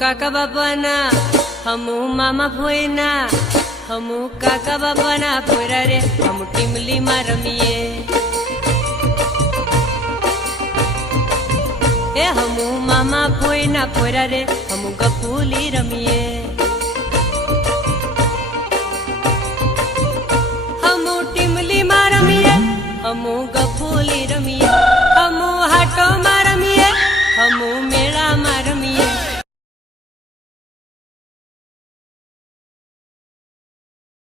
काका बापाना हमू मामा भोयना हमू काका बापाना पोरा रे हम टीमली में रमीए ए हमू मामा भोयना पोरा रे हम गपूली रमीए।